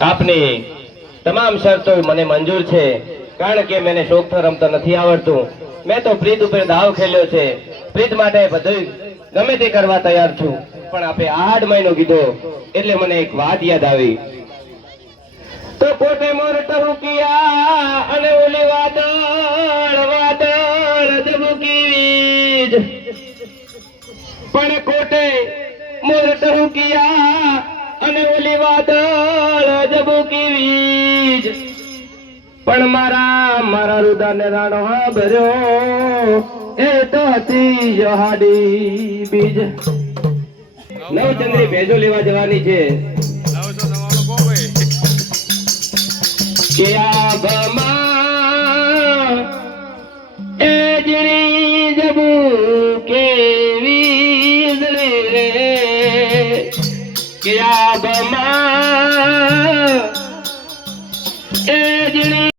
આપની તમામ શરતો મને મંજૂર છે, કારણ કે મને શોખ રમતો નથી આવડતું. મેં તો પ્રીત ઉપર દાવ ખેલ્યો છે. પ્રીત માટે બધું ગમે તે કરવા તૈયાર છું. પણ આપે 8 મહિનો કીધો એટલે મને એક વાત યાદ આવી. તો કોટે મોર ટહુકિયા અને ઓલી વાદળ વાદળ જબુકી વીજ, પણ કોટે મોર ટહુકિયા અને ઓલી વાદળ જબુકી વીજ, પણ મારા રુદાને રાણો ભર્યો એ તો હતી હાડી બીજ. નવચંદ્રી ભેજો લેવા જવાની છે. કે આભમાં એ જણી જબુ કેવી રે, કે આભમાં એ જણી